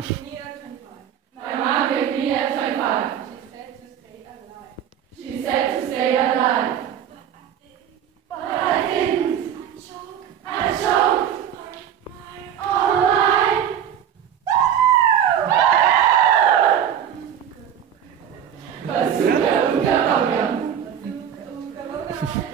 gave me at 25. My mom gave me at 25. She said to stay alive. But I didn't. I choked. All alive. Bazooka, ooga, ooga. Bazooka, ooga, ooga.